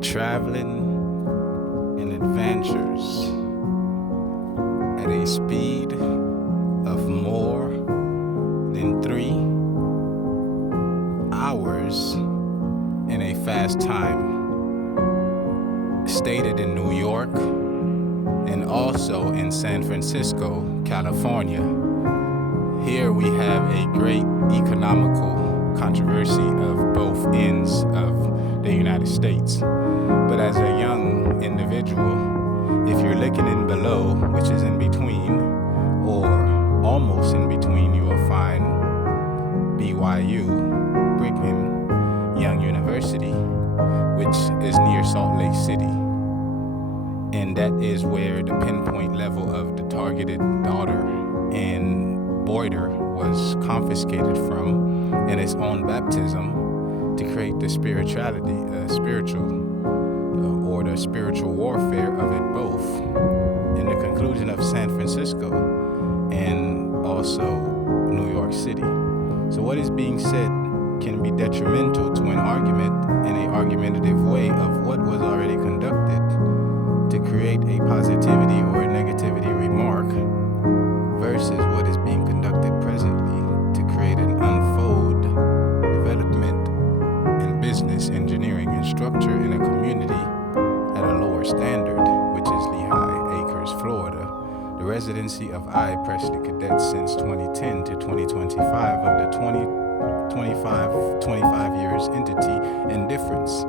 traveling in adventures at a speed of more than 3 hours in a fast time, stated in New York and also in San Francisco, California. Here we have a great economical controversy of both ends of the United States. But as a young individual, if you're looking in below, which is in between, or almost in between, you will find BYU, Brigham Young University, which is near Salt Lake City. And that is where the pinpoint level of the targeted Dautter and Dautter was confiscated from in its own baptism to create the spirituality, or the spiritual warfare of it both in the conclusion of San Francisco and also New York City. So what is being said can be detrimental to an argument in an argumentative way of what was already conducted to create a positivity or a negativity remark versus what is being conducted presently to create an unfold development in business, engineering, and structure in a community at a lower standard, which is Lehigh Acres, Florida, the residency of Presly Cadet since 2010 to 2025 of the 25 years entity and difference.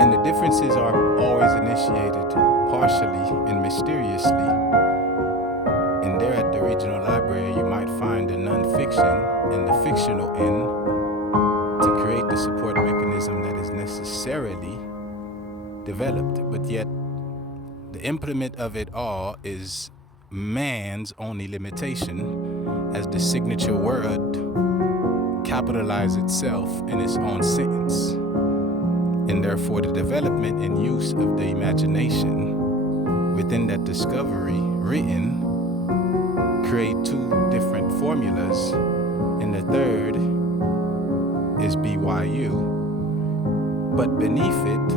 And the differences are always initiated partially and mysteriously. And there at the regional library, you might find the non-fiction and the fictional end to create the support mechanism that is necessarily developed. But yet, the implement of it all is man's only limitation, as the signature word capitalizes itself in its own sentence. And therefore, the development and use of the imagination within that discovery written create 2 different formulas, and the third is BYU. But beneath it,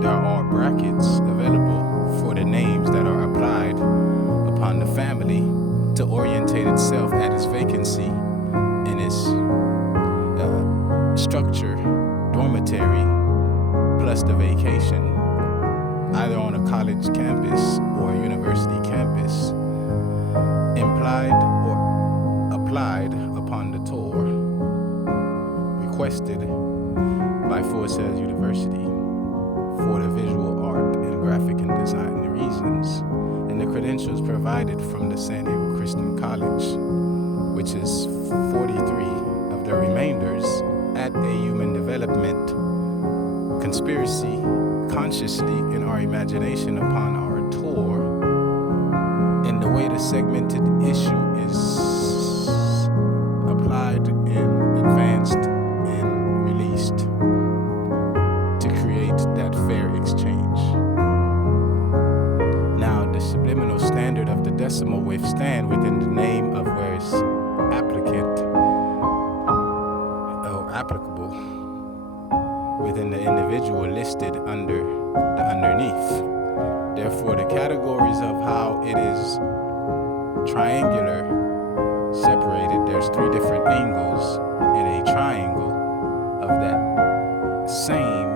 there are brackets available for the names that are applied upon the family to orientate itself at its vacancy in its structure, dormitory, plus the vacation, either on a college campus or a university campus, implied or applied upon the tour requested by Full Sail University for the visual art and graphic and design reasons, and the credentials provided from the San Diego Christian College, which is 43 of the remainders at a human development conspiracy consciously in our imagination upon our tour, and the way the segmented issue is applied and advanced and released to create that fair exchange. Now, the subliminal standard of the decimal withstand within the name of where it's applicant or applicable within the individual listed under the underneath. Therefore, the categories of how it is triangular separated, there's 3 different angles in a triangle of that same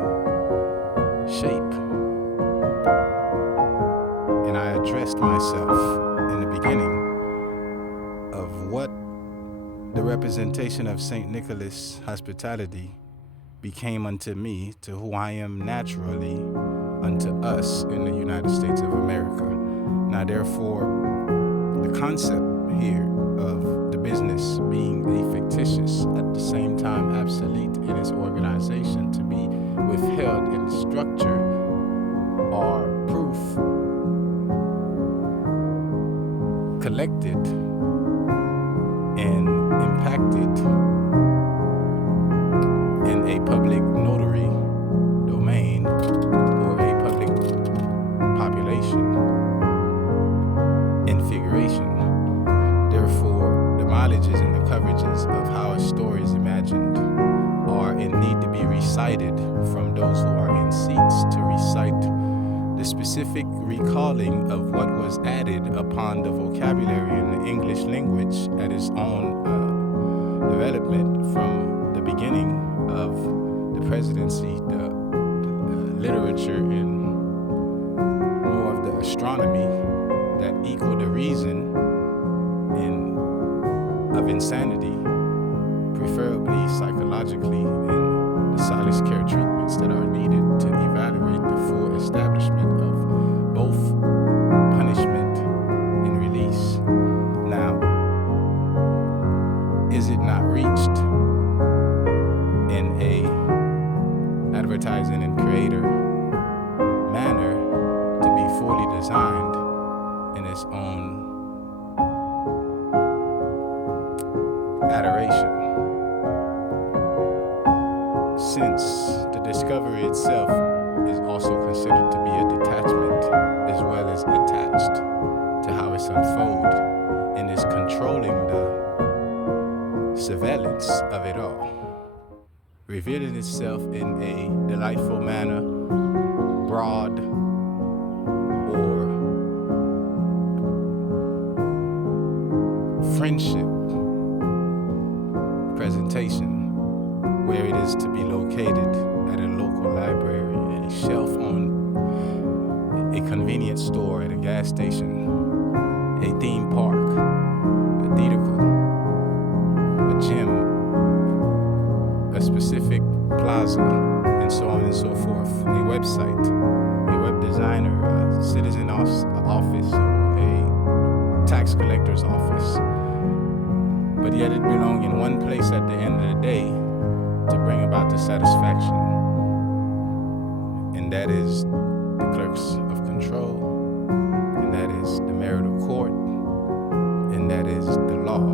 shape. And I addressed myself in the beginning of what the representation of St. Nicholas hospitality became unto me, to who I am naturally unto us in the United States of America. Now, therefore, the concept here of the business being a fictitious, at the same time absolute in its organization, to be withheld in structure are proof collected and impacted in a public notary domain or a public population configuration. Therefore, the mileages and the coverages of how a story is imagined are in need to be recycled recited from those who are in seats to recite the specific recalling of what was added upon the vocabulary in the English language at its own development from the beginning of the presidency, the literature and more of the astronomy that equal the reason of insanity, preferably psychologically, and the solace care treatments that are needed to evaluate the full establishment of both punishment and release. Now, is it not reached in a advertising and creator manner to be fully designed in its own adoration, since the discovery itself is also considered to be a detachment as well as attached to how it's unfolded and is controlling the surveillance of it all, revealing itself in a delightful manner, broad or friendship presentation, where it is to be located at a local library, a shelf on a convenience store at a gas station, a theme park, a theater, a gym, a specific plaza, and so on and so forth, a website, a web designer, a citizen office, or a tax collector's office. But yet it belongs in one place at the end of the day to bring about the satisfaction. And that is the clerks of control, and that is the marital court, and that is the law.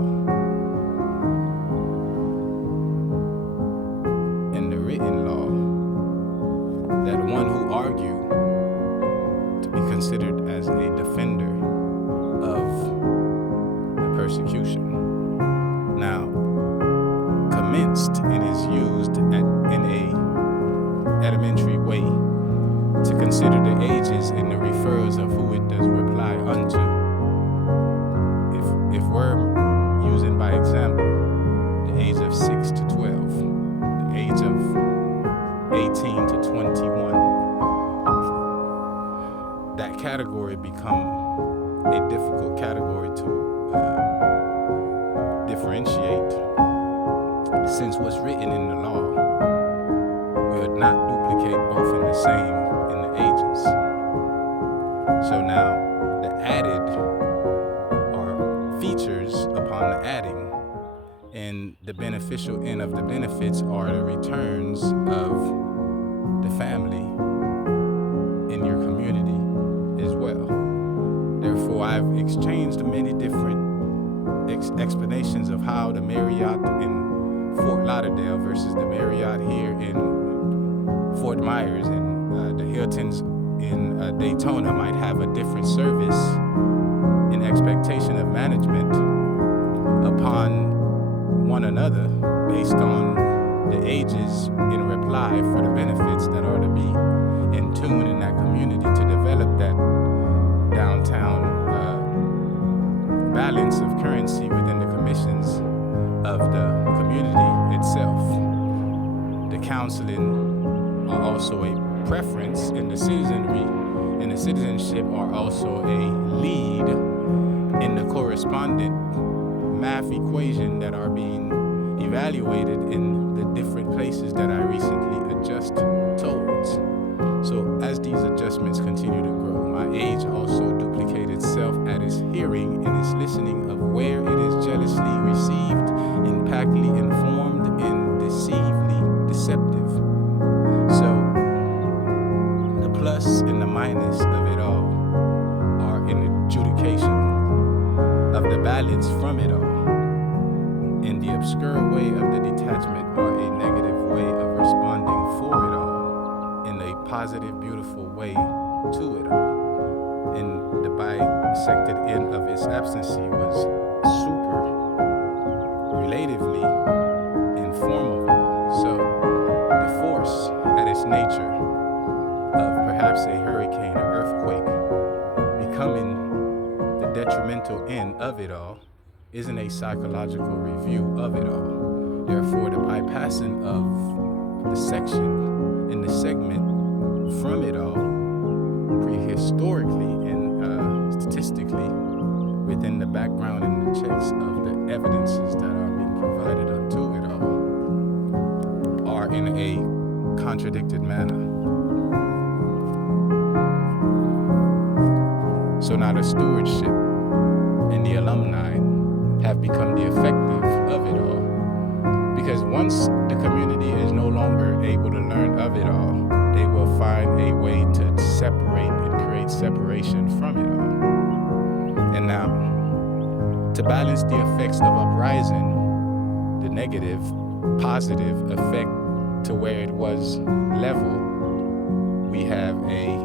And the written law, that one who argue to be considered as a defender of the persecution. Now, commenced and is used in a elementary way to consider the ages and the referrals of who it does reply unto. If we're using by example the age of 6 to 12, the age of 18 to 21, that category become a difficult category to differentiate, since what's written in the law will not duplicate both in the same in the ages. So now the added are features upon the adding, and the beneficial end of the benefits are the returns of the family in your community as well. Therefore, I've exchanged many different explanations of how the Marriott in Fort Lauderdale versus the Marriott here in Fort Myers and the Hiltons in Daytona might have a different service in expectation of management upon one another based on the ages in reply for the benefits that are to be in tune in that community to develop that downtown balance of currency within the commissions of the community itself. The counseling are also a preference in the citizenry, and the citizenship are also a lead in the correspondent math equation that are being evaluated in the different places that I recently adjust towards. So as these adjustments continue to grow, my age also duplicates itself at its hearing and its listening of where it is jealously received, impactly informed, and deceptive. So the plus and the minus of it all are in the adjudication of the balance from it all. And the obscure way of the detachment or a negative way of responding for it all, in a positive, beautiful way to it all. And the bisected end of its absency was super relatively informal. So the force this nature of perhaps a hurricane or earthquake becoming the detrimental end of it all isn't a psychological review of it all. Therefore, the bypassing of the section and the segment from it all, prehistorically and statistically, within the background and the checks of the evidences that are being provided unto it all, are in a contradicted manner. So now the stewardship and the alumni have become the effective of it all. Because once the community is no longer able to learn of it all, they will find a way to separate and create separation from it all. And now, to balance the effects of uprising, the negative, positive effect to where it was level, we have a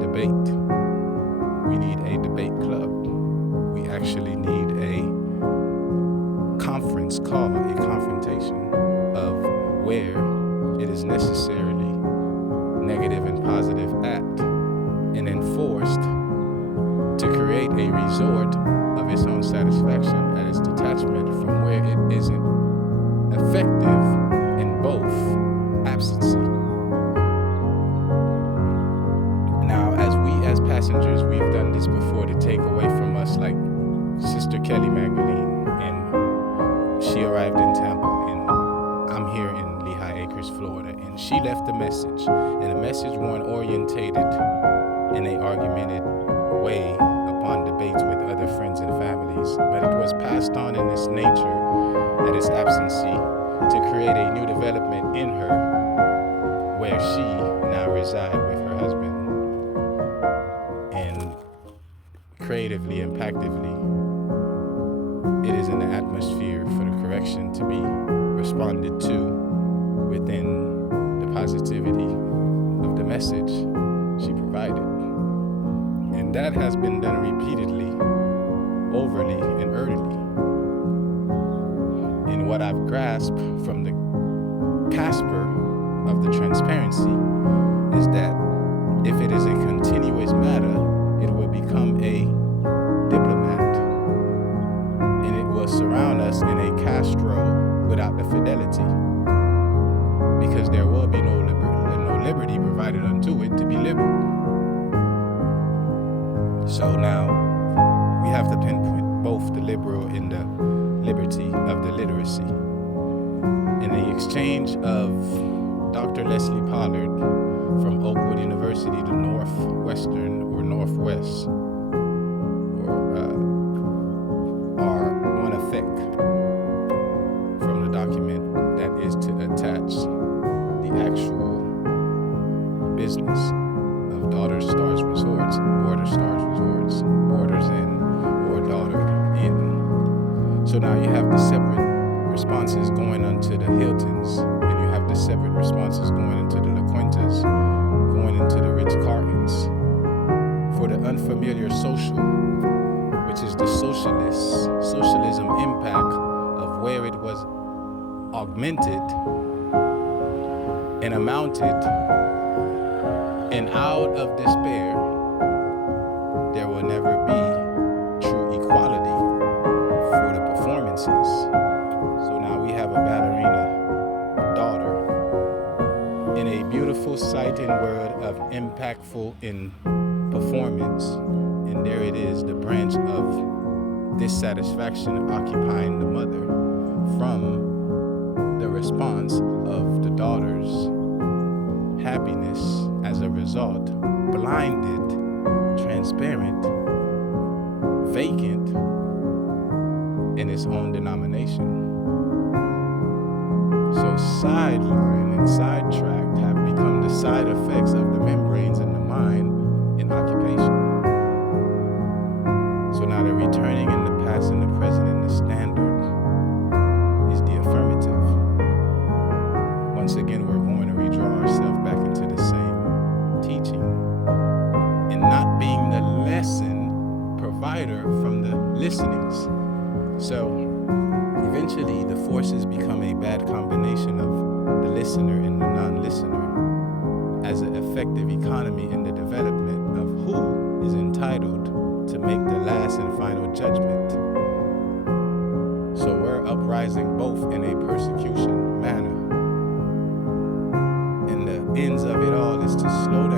debate. We need a debate club. We actually need a conference call, a confrontation of where it is necessarily negative and positive at and enforced to create a resort of its own satisfaction at its detachment from where it isn't effective in both absency. Now, as passengers, we've done this before to take away from us, like Sister Kelly Magdalene, and she arrived in Tampa, and I'm here in Lehigh Acres, Florida, and she left a message, and the message wasn't orientated in an argumented way upon debates with other friends and families, but it was passed on in its nature, at its absency, to create a new development in her, where she now resides with her husband. And creatively, impactively, it is in the atmosphere for the correction to be responded to within the positivity of the message she provided. And that has been done repeatedly, overly, and early. And what I've grasped from the Casper of the transparency is that if it is a continuous matter, it will become a diplomat. And it will surround us in a Castro without the fidelity. Because there will be no liberty provided unto it to be liberal. So now we have to pinpoint both the liberal and the liberty of the literacy. In the exchange of Dr. Leslie Pollard from Oakwood University to Northwestern or Northwest, are one effect from the document that is to attach the actual business of Dautter Stars Resorts, Border Stars Resorts, Borders in or Dautter in. So now you have the separate responses going onto the Hiltons, and you have the separate responses going into the La Quintas, going into the Ritz-Carltons. For the unfamiliar social, which is the socialism impact of where it was augmented and amounted, and out of despair, there will never be true equality for the performances. So now we have a ballerina daughter in a beautiful sight and word of impactful in performance, and there it is, the branch of dissatisfaction occupying the mother from the response of the daughter's happiness as a result, blinded, transparent, vacant in its own denomination. So sideline and sidetracked have become the side effects of the membranes in the mind in occupation. So now they're returning in the past and the present, and the standard is the affirmative. Once again, we're going to redraw ourselves back into the same teaching and not being the lesson provider from the listenings. So eventually the forces become a bad combination of the listener and the non-listener. as an effective economy in the development of who is entitled to make the last and final judgment. So we're uprising both in a persecution manner. And the ends of it all is to slow down